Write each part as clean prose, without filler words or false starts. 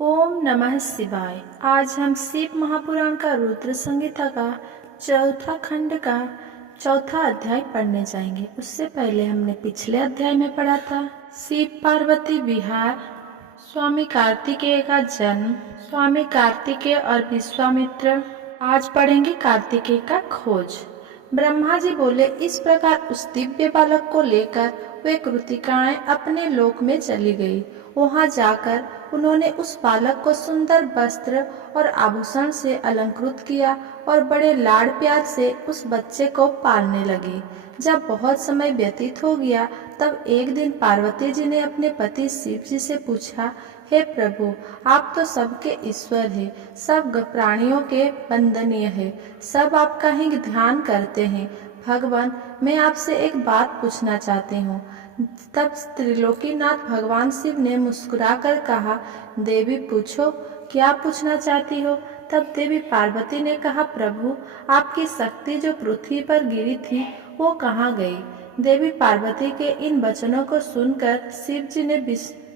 ओम नमः शिवाय। आज हम शिव महापुराण का रुद्र संहिता का चौथा खंड का चौथा अध्याय पढ़ने जाएंगे। उससे पहले हमने पिछले अध्याय में पढ़ा था शिव पार्वती विहार, स्वामी कार्तिकेय का जन्म, स्वामी कार्तिकेय और विश्वामित्र। आज पढ़ेंगे कार्तिकेय का खोज। ब्रह्मा जी बोले, इस प्रकार उस दिव्य बालक को लेकर वे कृतिकाएं अपने लोक में चली गई। वहां जाकर उन्होंने उस बालक को सुंदर वस्त्र और आभूषण से अलंकृत किया और बड़े लाड़ प्यार से उस बच्चे को पालने लगी। जब बहुत समय व्यतीत हो गया, तब एक दिन पार्वती जी ने अपने पति शिव जी से पूछा, हे प्रभु, आप तो सबके ईश्वर हैं, सब प्राणियों के वंदनीय है, सब आपका ही ध्यान करते हैं। भगवान, मैं आपसे एक बात पूछना चाहती हूँ। तब त्रिलोकीनाथ भगवान शिव ने मुस्कुराकर कहा, देवी पूछो, क्या पूछना चाहती हो। तब देवी पार्वती ने कहा, प्रभु, आपकी शक्ति जो पृथ्वी पर गिरी थी वो कहाँ गई। देवी पार्वती के इन वचनों को सुनकर शिव जी ने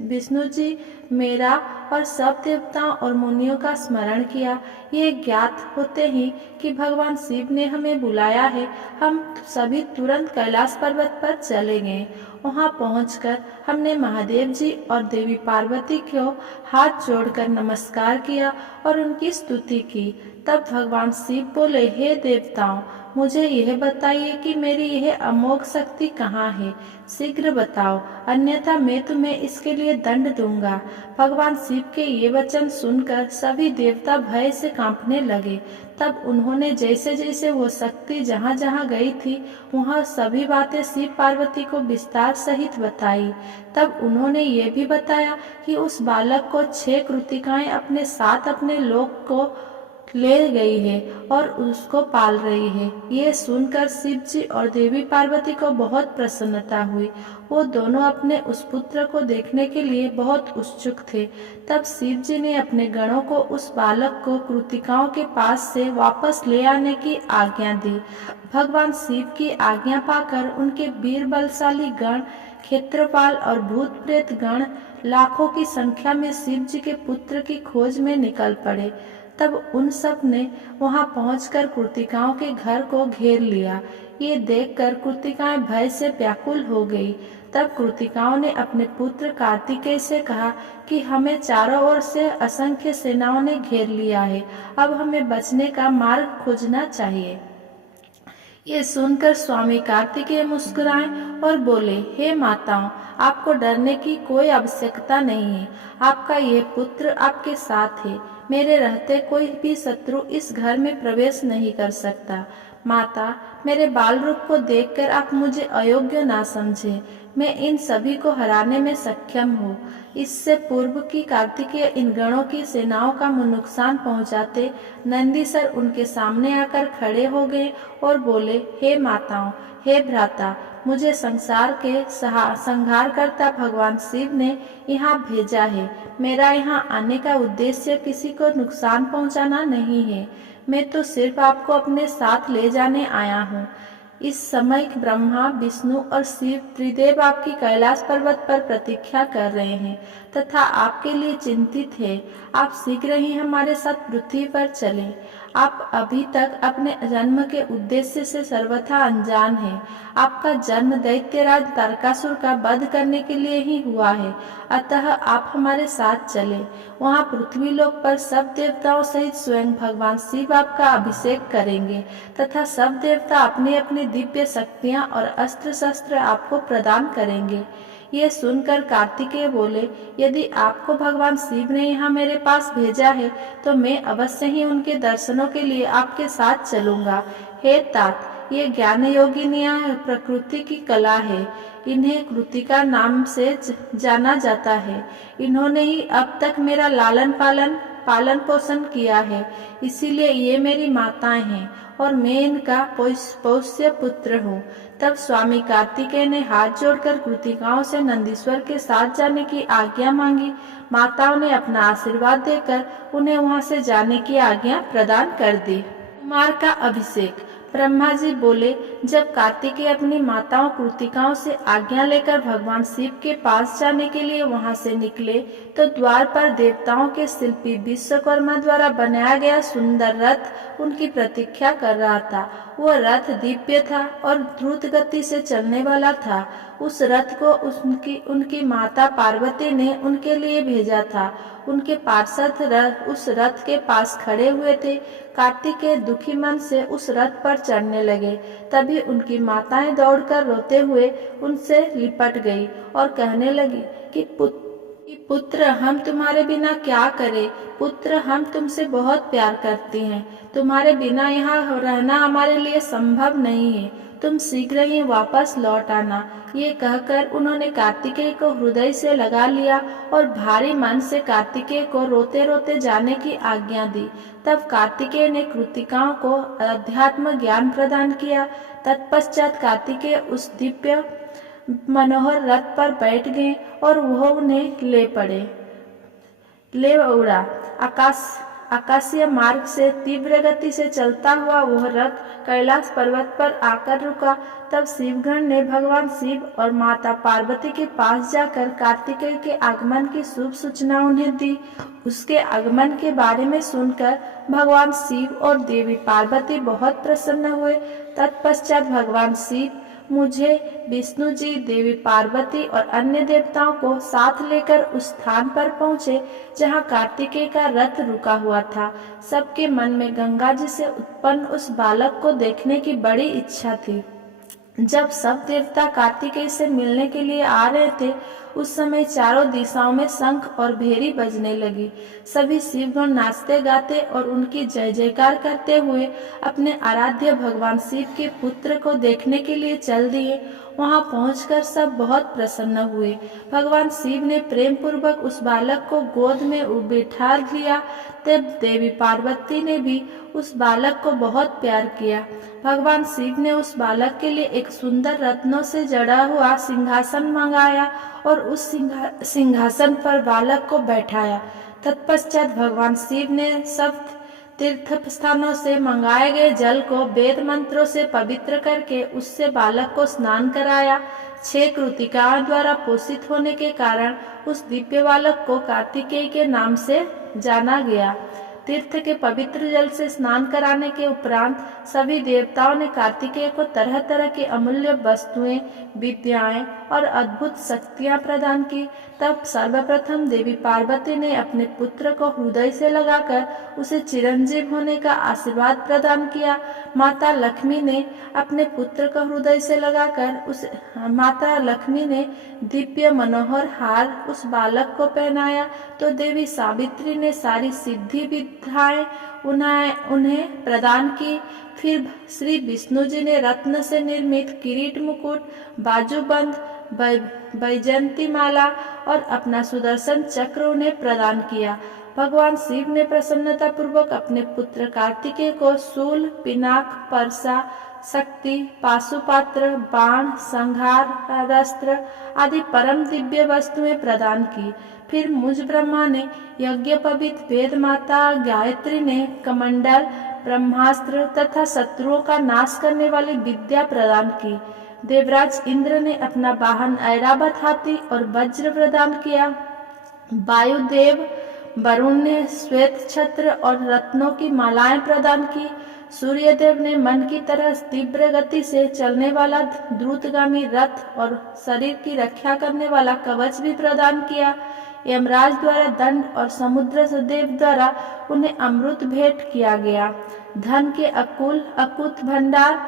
विष्णु जी, मेरा और सब देवताओं और मुनियों का स्मरण किया। ये ज्ञात होते ही कि भगवान शिव ने हमें बुलाया है, हम सभी तुरंत कैलाश पर्वत पर चले गए। वहां पहुंचकर हमने महादेव जी और देवी पार्वती को हाथ जोड़कर नमस्कार किया और उनकी स्तुति की। तब भगवान शिव बोले, हे देवताओं, मुझे यह बताइए कि मेरी यह अमोघ शक्ति कहाँ है, शीघ्र बताओ, अन्यथा मैं तुम्हें इसके लिए दंड दूंगा। भगवान शिव के ये वचन सुनकर सभी देवता भय से कांपने लगे। तब उन्होंने जैसे जैसे वो शक्ति जहाँ जहाँ गई थी, वहाँ सभी बातें शिव पार्वती को विस्तार सहित बताई। तब उन्होंने ये भी बताया कि उस बालक को 6 कृतिकाएं अपने साथ अपने लोक को ले गई है और उसको पाल रही है। ये सुनकर शिव जी और देवी पार्वती को बहुत प्रसन्नता हुई। वो दोनों अपने उस पुत्र को देखने के लिए बहुत उत्सुक थे। तब शिव जी ने अपने गणों को उस बालक को कृतिकाओं के पास से वापस ले आने की आज्ञा दी। भगवान शिव की आज्ञा पाकर उनके वीर बलशाली गण, क्षेत्रपाल और भूत प्रेत गण लाखों की संख्या में शिव जी के पुत्र की खोज में निकल पड़े। तब उन सब ने वहां पहुंचकर कृतिकाओं के घर को घेर लिया। ये देखकर कृतिकाएं भय से व्याकुल हो गई। तब कृतिकाओं ने अपने पुत्र कार्तिकेय से कहा कि हमें चारों ओर से असंख्य सेनाओं ने घेर लिया है, अब हमें बचने का मार्ग खोजना चाहिए। ये सुनकर स्वामी कार्तिकेय मुस्कुराए और बोले, हे माताओं, आपको डरने की कोई आवश्यकता नहीं है। आपका ये पुत्र आपके साथ है। मेरे रहते कोई भी शत्रु इस घर में प्रवेश नहीं कर सकता। माता, मेरे बाल रूप को देखकर आप मुझे अयोग्य ना समझे। मैं इन सभी को हराने में सक्षम हूँ। इससे पूर्व की कार्तिकेय इन गणों की सेनाओं का नुकसान पहुंचाते नंदीसर उनके सामने आकर खड़े हो गए और बोले, हे माताओं, हे भ्राता, मुझे संसार के संहार करता भगवान शिव ने यहाँ भेजा है। मेरा यहाँ आने का उद्देश्य किसी को नुकसान पहुँचाना नहीं है। मैं तो सिर्फ आपको अपने साथ ले जाने आया हूँ। इस समय ब्रह्मा, विष्णु और शिव त्रिदेव आपकी कैलाश पर्वत पर प्रतीक्षा कर रहे हैं तथा आपके लिए चिंतित है। आप शीघ्र ही हमारे साथ पृथ्वी पर चलें। आप अभी तक अपने जन्म के उद्देश्य से सर्वथा अनजान हैं। आपका जन्म दैत्यराज तारकासुर का वध करने के लिए ही हुआ है, अतः आप हमारे साथ चलें। वहाँ पृथ्वी लोक पर सब देवताओं सहित स्वयं भगवान शिव आपका अभिषेक करेंगे तथा सब देवता अपनी अपनी दिव्य शक्तियाँ और अस्त्र शस्त्र आपको प्रदान करेंगे। ये सुनकर कार्तिकेय बोले, यदि आपको भगवान शिव ने यहाँ मेरे पास भेजा है तो मैं अवश्य ही उनके दर्शनों के लिए आपके साथ चलूंगा। हे तात, ये ज्ञान योगिनियाँ प्रकृति की कला है। इन्हें कृतिका नाम से जाना जाता है। इन्होंने ही अब तक मेरा पालन पोषण किया है, इसीलिए ये मेरी माताएं हैं और मैं इनका पोष्य पुत्र हूँ। तब स्वामी कार्तिकेय ने हाथ जोड़कर कृतिकाओं से नंदीश्वर के साथ जाने की आज्ञा मांगी। माताओं ने अपना आशीर्वाद देकर उन्हें वहां से जाने की आज्ञा प्रदान कर दी। कुमार का अभिषेक। ब्रह्मा जी बोले, जब कार्तिकेय अपनी माताओं कृतिकाओं से आज्ञा लेकर भगवान शिव के पास जाने के लिए वहां से निकले तो द्वार पर देवताओं के शिल्पी विश्वकर्मा द्वारा बनाया गया सुंदर रथ उनकी प्रतीक्षा कर रहा था। वह रथ दिव्य था और द्रुत गति से चलने वाला था। उस रथ को उनकी माता पार्वती ने उनके लिए भेजा था। उनके पार्षद उस रथ के पास खड़े हुए थे। कार्तिकेय दुखी मन से उस रथ पर चढ़ने लगे। तभी उनकी माताएं दौड़कर रोते हुए उनसे लिपट गई और कहने लगी कि पुत्र, हम तुम्हारे बिना क्या करें। पुत्र, हम तुमसे बहुत प्यार करती हैं। तुम्हारे बिना यहाँ रहना हमारे लिए संभव नहीं है। तुम शीघ्र ही वापस लौट आना। ये कहकर उन्होंने कार्तिकेय को हृदय से लगा लिया और भारी मन से कार्तिकेय को रोते रोते जाने की आज्ञा दी। तब कार्तिकेय ने कृतिकाओं को अध्यात्म ज्ञान प्रदान किया। तत्पश्चात कार्तिकेय उस दिव्य मनोहर रथ पर बैठ गए और वह उन्हें ले उड़ा। आकाशीय मार्ग से तीव्र गति से चलता हुआ वह रथ कैलाश पर्वत पर आकर रुका। तब शिवगण ने भगवान शिव और माता पार्वती के पास जाकर कार्तिकेय के आगमन की शुभ सूचना उन्हें दी। उसके आगमन के बारे में सुनकर भगवान शिव और देवी पार्वती बहुत प्रसन्न हुए। तत्पश्चात भगवान शिव मुझे, विष्णु जी, देवी पार्वती और अन्य देवताओं को साथ लेकर उस स्थान पर पहुँचे जहाँ कार्तिकेय का रथ रुका हुआ था। सबके मन में गंगा जी से उत्पन्न उस बालक को देखने की बड़ी इच्छा थी। जब सब देवता कार्तिकेय से मिलने के लिए आ रहे थे उस समय चारों दिशाओं में शंख और भेरी बजने लगी। सभी शिवगण नाचते गाते और उनकी जय जयकार करते हुए अपने आराध्य भगवान शिव के पुत्र को देखने के लिए चल दिए। वहां पहुंचकर सब बहुत प्रसन्न हुए। भगवान शिव ने प्रेम पूर्वक उस बालक को गोद में बिठा लिया। तब देवी पार्वती ने भी उस बालक को बहुत प्यार किया। भगवान शिव ने उस बालक के लिए एक सुंदर रत्नों से जड़ा हुआ सिंहासन मंगाया और उस सिंहासन पर बालक को बैठाया। तत्पश्चात भगवान शिव ने सब तीर्थ स्थानों से मंगाए गए जल को वेद मंत्रों से पवित्र करके उससे बालक को स्नान कराया। 6 कृतिकाओं द्वारा पोषित होने के कारण उस दिव्य बालक को कार्तिकेय के नाम से जाना गया। तीर्थ के पवित्र जल से स्नान कराने के उपरांत सभी देवताओं ने कार्तिकेय को तरह तरह की अमूल्य वस्तुएं, विद्याएं और अद्भुत शक्तियां प्रदान की। तब सर्वप्रथम देवी पार्वती ने अपने पुत्र को हृदय से लगाकर उसे चिरंजीव होने का आशीर्वाद प्रदान किया। माता लक्ष्मी ने अपने पुत्र को हृदय से लगाकर माता लक्ष्मी ने दिव्य मनोहर हार उस बालक को पहनाया तो देवी सावित्री ने सारी सिद्धि विद्याएं उन्हें प्रदान की। फिर श्री विष्णु जी ने रत्न से निर्मित किरीट, मुकुट, बाजूबंद, वैजयंती माला और अपना सुदर्शन चक्र उन्हें प्रदान किया। भगवान शिव ने प्रसन्नता पूर्वक अपने पुत्र कार्तिकेय को शूल, पिनाक, परसा, शक्ति, पाशुपात्र, बाण, संहार अस्त्र आदि परम दिव्य वस्तुएं प्रदान की। फिर मुझ ब्रह्मा ने यज्ञोपवीत, वेद माता गायत्री ने कमंडल, ब्रह्मास्त्र तथा शत्रुओं का नाश करने वाली विद्या प्रदान की। देवराज इंद्र ने अपना वाहन ऐरावत हाथी और वज्र प्रदान किया। वायुदेव वरुण ने श्वेत छत्र और रत्नों की मालाएं प्रदान की। सूर्यदेव ने मन की तरह तीव्र गति से चलने वाला द्रुतगामी रथ और शरीर की रक्षा करने वाला कवच भी प्रदान किया। यमराज द्वारा दंड और समुद्र देव द्वारा उन्हें अमृत भेंट किया गया। धन के अकुत भंडार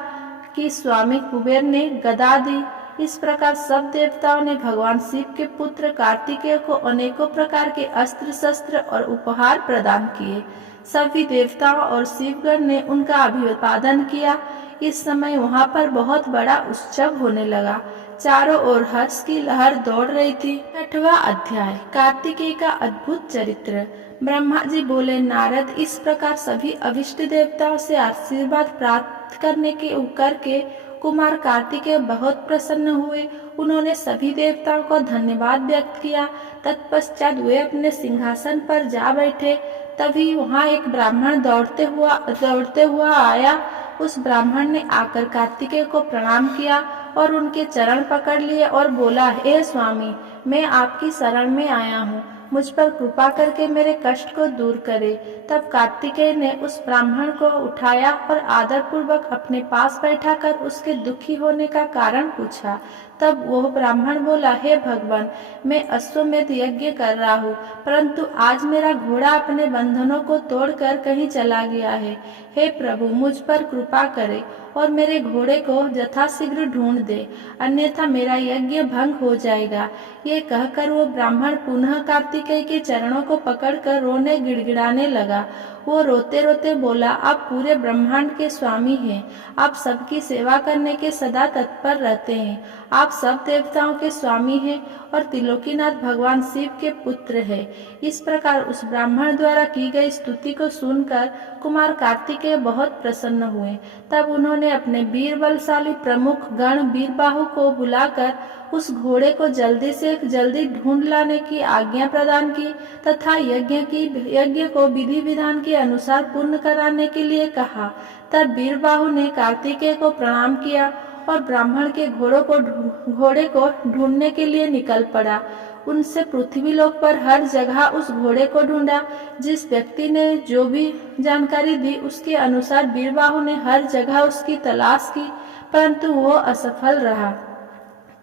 की स्वामी कुबेर ने गदा दी। इस प्रकार सब देवताओं ने भगवान शिव के पुत्र कार्तिकेय को अनेकों प्रकार के अस्त्र शस्त्र और उपहार प्रदान किए। सभी देवताओं और शिवगण ने उनका अभिवादन किया। इस समय वहां पर बहुत बड़ा उत्सव होने लगा। चारों ओर हर्ष की लहर दौड़ रही थी। 6वां अध्याय, कार्तिकेय का अद्भुत चरित्र। ब्रह्मा जी बोले, नारद, इस प्रकार सभी अभिष्ट देवताओं से आशीर्वाद प्राप्त करके कुमार कार्तिकेय बहुत प्रसन्न हुए। उन्होंने सभी देवताओं को धन्यवाद व्यक्त किया। तत्पश्चात वे अपने सिंहासन पर जा बैठे। तभी वहां एक ब्राह्मण दौड़ते हुआ आया। उस ब्राह्मण ने आकर कार्तिकेय को प्रणाम किया और उनके चरण पकड़ लिए और बोला, हे स्वामी, मैं आपकी शरण में आया हूँ, मुझ पर कृपा करके मेरे कष्ट को दूर करे। तब कार्तिकेय ने उस ब्राह्मण को उठाया और आदरपूर्वक अपने पास बैठाकर उसके दुखी होने का कारण पूछा। तब वह ब्राह्मण बोला, हे भगवान, मैं अश्वमेध यज्ञ कर रहा हूँ, परंतु आज मेरा घोड़ा अपने बंधनों को तोड़कर कहीं चला गया है। हे प्रभु, मुझ पर कृपा करे और मेरे घोड़े को यथाशीघ्र ढूंढ दे, अन्यथा मेरा यज्ञ भंग हो जाएगा। ये कहकर वो ब्राह्मण पुनः कार्तिकेय के चरणों को पकड़कर रोने गिड़गिड़ाने लगा। वो रोते रोते बोला, आप पूरे ब्रह्मांड के स्वामी हैं, आप सबकी सेवा करने के सदा तत्पर रहते हैं, आप सब देवताओं के स्वामी हैं और त्रिलोकीनाथ भगवान शिव के पुत्र हैं। इस प्रकार उस ब्राह्मण द्वारा की गई स्तुति को सुनकर कुमार कार्तिकेय बहुत प्रसन्न हुए। तब उन्होंने अपने वीर बलशाली प्रमुख गण वीरबाहु को बुलाकर उस घोड़े को जल्दी से जल्दी ढूंढ लाने की आज्ञा प्रदान की तथा यज्ञ को विधि विधान के अनुसार पूर्ण कराने के लिए कहा। तब वीरबाहु ने कार्तिकेय को प्रणाम किया और ब्राह्मण के घोड़े को ढूंढने के लिए निकल पड़ा। उनसे पृथ्वीलोक पर हर जगह उस घोड़े को ढूंढा। जिस व्यक्ति ने जो भी जानकारी दी उसके अनुसार वीरबाहु ने हर जगह उसकी तलाश की, परंतु वो असफल रहा।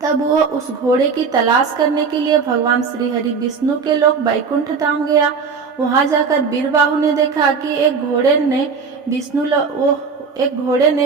तब वो उस घोड़े की तलाश करने के लिए भगवान श्री हरि विष्णु के लोक बैकुंठ धाम गया। वहां जाकर वीरबाहु ने देखा कि एक घोड़े ने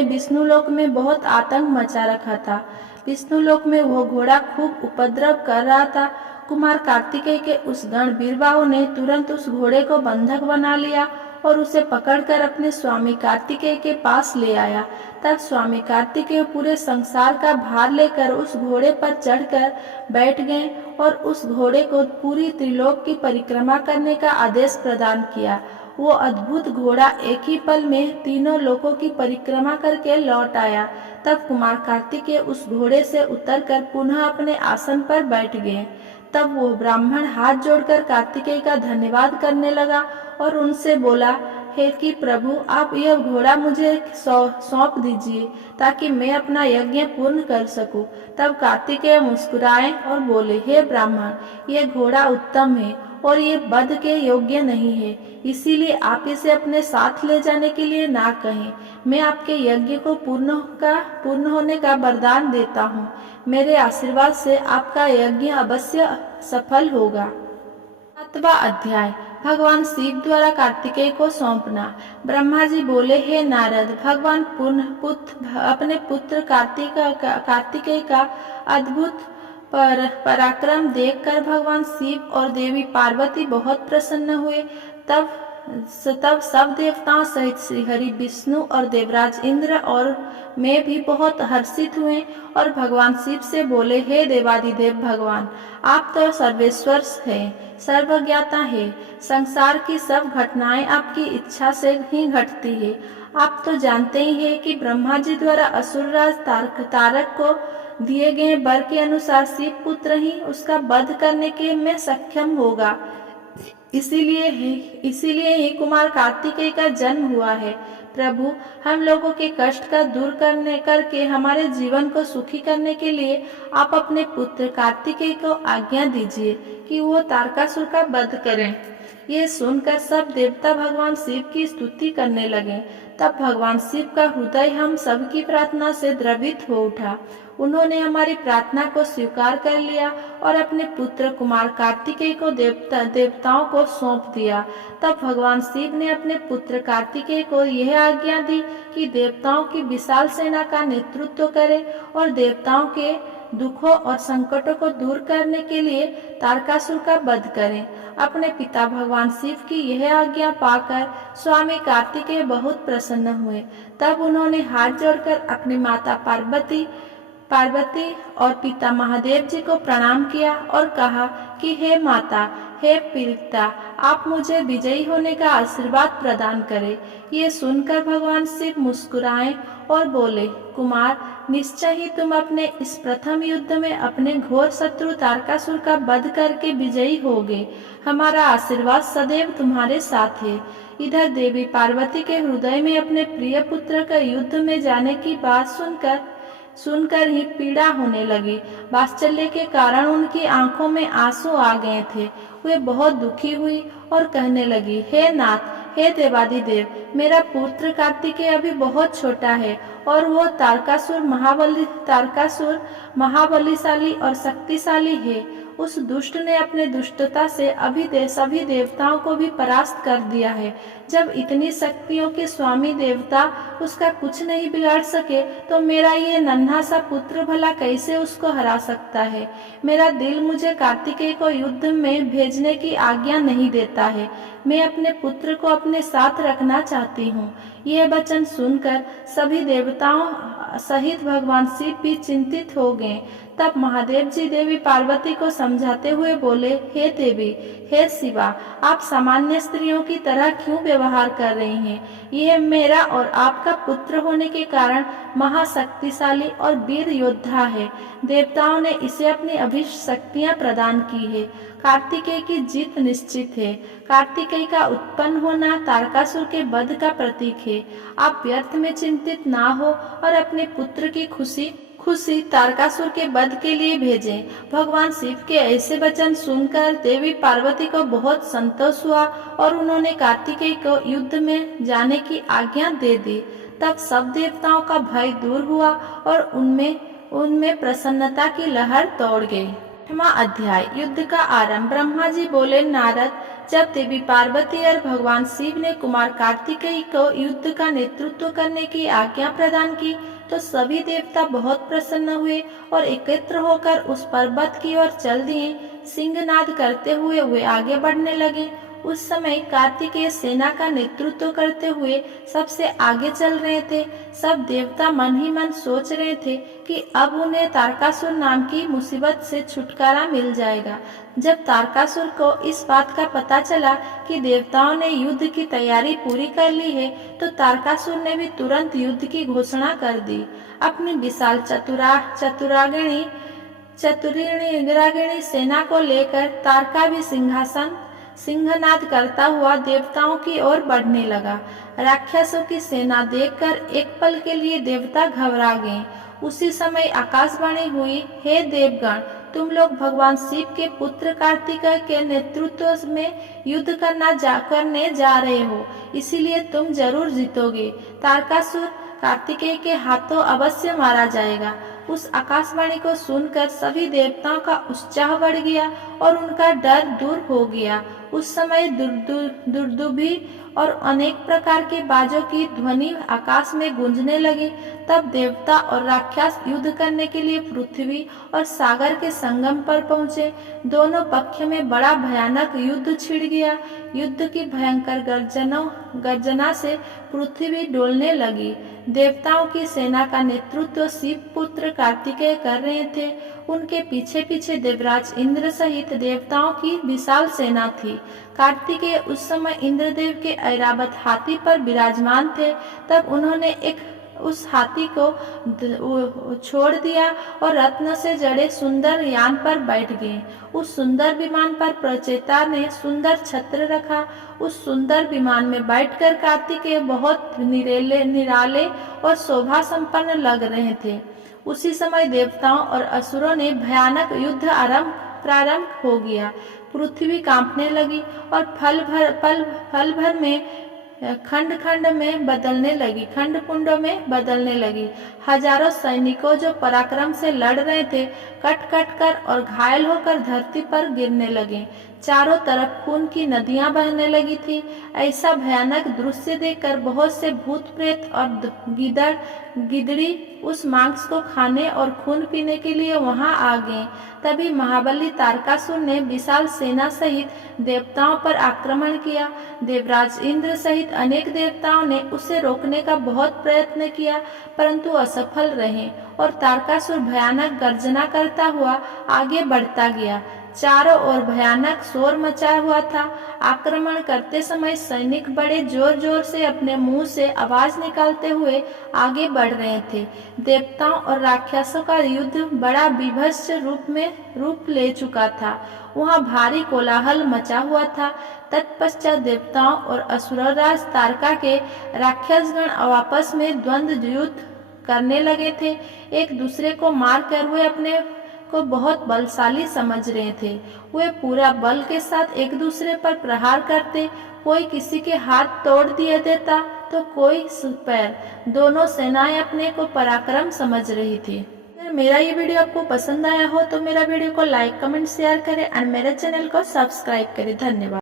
विष्णु लोक में बहुत आतंक मचा रखा था। विष्णु लोक में वो घोड़ा खूब उपद्रव कर रहा था। कुमार कार्तिकेय के उस गण वीरबाहु ने तुरंत उस घोड़े को बंधक बना लिया और उसे पकड़कर अपने स्वामी कार्तिकेय के पास ले आया। तब स्वामी कार्तिकेय पूरे संसार का भार लेकर उस घोड़े पर चढ़कर बैठ गए और उस घोड़े को पूरी त्रिलोक की परिक्रमा करने का आदेश प्रदान किया। वो अद्भुत घोड़ा एक ही पल में तीनों लोकों की परिक्रमा करके लौट आया। तब कुमार कार्तिकेय उस घोड़े से उतरकर पुनः अपने आसन पर बैठ गए। तब वो ब्राह्मण हाथ जोड़कर कार्तिकेय का धन्यवाद करने लगा और उनसे बोला, हे कि प्रभु, आप यह घोड़ा मुझे सौंप दीजिए ताकि मैं अपना यज्ञ पूर्ण कर सकूं। तब कार्तिकेय मुस्कुराए और बोले, हे ब्राह्मण, ये घोड़ा उत्तम है और ये वध के योग्य नहीं है, इसीलिए आप इसे अपने साथ ले जाने के लिए ना कहें। मैं आपके यज्ञ को पूर्ण होने का वरदान देता हूँ। मेरे आशीर्वाद से आपका यज्ञ अवश्य सफल होगा। 7वां अध्याय, भगवान शिव द्वारा कार्तिकेय को सौंपना। ब्रह्मा जी बोले, हे नारद, भगवान अपने पुत्र कार्तिकेय का अद्भुत पराक्रम देखकर भगवान शिव और देवी पार्वती बहुत प्रसन्न हुए। तब सब देवताओं सहित श्री हरि विष्णु और देवराज इंद्र और मैं भी बहुत हर्षित हुए और भगवान शिव से बोले, हे देवादिदेव भगवान, आप तो सर्वेश्वर हैं, सर्वज्ञाता है। संसार की सब घटनाएं आपकी इच्छा से ही घटती है। आप तो जानते ही हैं कि ब्रह्मा जी द्वारा असुरराज तारक को दिए गए वर के अनुसार शिव पुत्र ही उसका वध करने के में सक्षम होगा। इसीलिए ही कुमार कार्तिकेय का जन्म हुआ है। प्रभु, हम लोगों के कष्ट का दूर करके हमारे जीवन को सुखी करने के लिए आप अपने पुत्र कार्तिकेय को आज्ञा दीजिए कि वो तारकासुर का वध करें। ये सुनकर सब देवता भगवान शिव की स्तुति करने लगे। तब भगवान शिव का हृदय हम सबकी प्रार्थना से द्रवित हो उठा। उन्होंने हमारी प्रार्थना को स्वीकार कर लिया और अपने पुत्र कुमार कार्तिकेय को देवताओं को सौंप दिया। तब भगवान शिव ने अपने पुत्र कार्तिकेय को यह आज्ञा दी कि देवताओं की विशाल सेना का नेतृत्व करे और देवताओं के दुखों और संकटों को दूर करने के लिए तारकासुर का वध करें। अपने पिता भगवान शिव की यह आज्ञा पाकर स्वामी कार्तिकेय बहुत प्रसन्न हुए। तब उन्होंने हाथ जोड़कर अपनी माता पार्वती और पिता महादेव जी को प्रणाम किया और कहा कि हे माता, हे पीड़िता, आप मुझे विजयी होने का आशीर्वाद प्रदान करें। ये सुनकर भगवान शिव मुस्कुराए और बोले, कुमार, निश्चय ही तुम अपने इस प्रथम युद्ध में अपने घोर शत्रु तारकासुर का वध करके विजयी होगे। हमारा आशीर्वाद सदैव तुम्हारे साथ है। इधर देवी पार्वती के हृदय में अपने प्रिय पुत्र का युद्ध में जाने की बात सुनकर ही पीड़ा होने लगी। वात्सल्य के कारण उनकी आंखों में आंसू आ गए थे। वे बहुत दुखी हुई और कहने लगी, हे नाथ, हे देवादिदेव, मेरा पुत्र कार्तिकेय अभी बहुत छोटा है और वो तारकासुर महाबलीशाली और शक्तिशाली है। उस दुष्ट ने अपने दुष्टता से सभी देवताओं को भी परास्त कर दिया है। जब इतनी शक्तियों के स्वामी देवता उसका कुछ नहीं बिगाड़ सके तो मेरा ये नन्हा सा पुत्र भला कैसे उसको हरा सकता है। मेरा दिल मुझे कार्तिकेय को युद्ध में भेजने की आज्ञा नहीं देता है। मैं अपने पुत्र को अपने साथ रखना चाहती हूँ। यह वचन सुनकर सभी देवताओं सहित भगवान शिव भी चिंतित हो गए। तब महादेव जी देवी पार्वती को समझाते हुए बोले, हे देवी, हे शिवा, आप सामान्य स्त्रियों की तरह क्यों व्यवहार कर रही हैं? यह मेरा और आपका पुत्र होने के कारण महाशक्तिशाली और वीर योद्धा है। देवताओं ने इसे अपनी अभिष्ट शक्तियां प्रदान की है। कार्तिकेय की जीत निश्चित है। कार्तिकेय का उत्पन्न होना तारकासुर के वध का प्रतीक है। आप व्यर्थ में चिंतित ना हो और अपने पुत्र की खुशी तारकासुर के वध के लिए भेजें। भगवान शिव के ऐसे वचन सुनकर देवी पार्वती को बहुत संतोष हुआ और उन्होंने कार्तिकेय को युद्ध में जाने की आज्ञा दे दी। तब सब देवताओं का भय दूर हुआ और उनमें प्रसन्नता की लहर दौड़ गई। 8वां अध्याय, युद्ध का आरंभ। ब्रह्मा जी बोले, नारद, जब देवी पार्वती और भगवान शिव ने कुमार कार्तिकेय को युद्ध का नेतृत्व करने की आज्ञा प्रदान की तो सभी देवता बहुत प्रसन्न हुए और एकत्र होकर उस पर्वत की ओर चल दिए। सिंहनाद करते हुए वे आगे बढ़ने लगे। उस समय कार्तिकेय सेना का नेतृत्व करते हुए सबसे आगे चल रहे थे। सब देवता मन ही मन सोच रहे थे कि अब उन्हें तारकासुर नाम की मुसीबत से छुटकारा मिल जाएगा। जब तारकासुर को इस बात का पता चला कि देवताओं ने युद्ध की तैयारी पूरी कर ली है तो तारकासुर ने भी तुरंत युद्ध की घोषणा कर दी। अपनी विशाल चतुरागिणी सेना को लेकर तारका भी सिंहनाद करता हुआ देवताओं की ओर बढ़ने लगा। राक्षसों की सेना देखकर एक पल के लिए देवता घबरा गए। उसी समय आकाशवाणी हुई, हे देवगण, तुम लोग भगवान शिव के पुत्र कार्तिकेय के नेतृत्व में युद्ध करने जा रहे हो, इसीलिए तुम जरूर जीतोगे। तारकासुर कार्तिकेय के हाथों अवश्य मारा जाएगा। उस आकाशवाणी को सुनकर सभी देवताओं का उत्साह बढ़ गया और उनका डर दूर हो गया। उस समय दुर्दुभी और अनेक प्रकार के बाजों की ध्वनि आकाश में गूंजने लगी। तब देवता और राक्षस युद्ध करने के लिए पृथ्वी और सागर के संगम पर पहुंचे। दोनों पक्ष में बड़ा भयानक युद्ध छिड़ गया। युद्ध की भयंकर गर्जना से पृथ्वी डोलने लगी। देवताओं की सेना का नेतृत्व शिव पुत्र कार्तिकेय कर रहे थे। उनके पीछे पीछे देवराज इंद्र सहित देवताओं की विशाल सेना थी। कार्तिकेय उस समय इंद्रदेव के ऐरावत हाथी पर विराजमान थे। तब उन्होंने उस हाथी को छोड़ दिया और रत्न से जड़े सुंदर यान पर बैठ गए। उस सुंदर विमान पर प्रचेता ने सुंदर छत्र रखा। उस सुंदर विमान में बैठकर कार्तिकेय बहुत निराले और शोभा संपन्न लग रहे थे। उसी समय देवताओं और असुरों ने भयानक युद्ध प्रारंभ हो गया। पृथ्वी कांपने लगी और पल भर में खंड कुंडों में बदलने लगी। हजारों सैनिकों जो पराक्रम से लड़ रहे थे कट कर और घायल होकर धरती पर गिरने लगे। चारों तरफ खून की नदियां बहने लगी थी। ऐसा भयानक दृश्य देखकर बहुत से भूत प्रेत और गिदड़ी उस मांस को खाने और खून पीने के लिए वहां आ गए। तभी महाबली तारकासुर ने विशाल सेना सहित देवताओं पर आक्रमण किया। देवराज इंद्र सहित अनेक देवताओं ने उसे रोकने का बहुत प्रयत्न किया परंतु असफल रहे और तारकासुर भयानक गर्जना करता हुआ आगे बढ़ता गया। चारों ओर भयानक शोर मचा हुआ था। आक्रमण करते समय सैनिक बड़े जोर जोर से अपने मुंह से आवाज निकालते हुए आगे बढ़ रहे थे। देवताओं और राक्षसों का युद्ध बड़ा बीभत्स रूप ले चुका था। वहां भारी कोलाहल मचा हुआ था। तत्पश्चात देवताओं और असुरराज तारका के राक्षसगण आपस में द्वंद्व युद्ध करने लगे थे। एक दूसरे को मार कर वे अपने को बहुत बलशाली समझ रहे थे। वे पूरा बल के साथ एक दूसरे पर प्रहार करते। कोई किसी के हाथ तोड़ दिया देता तो कोई पैर। दोनों सेनाएं अपने को पराक्रम समझ रही थी। अगर मेरा ये वीडियो आपको पसंद आया हो तो मेरा वीडियो को लाइक कमेंट शेयर करें और मेरे चैनल को सब्सक्राइब करें। धन्यवाद।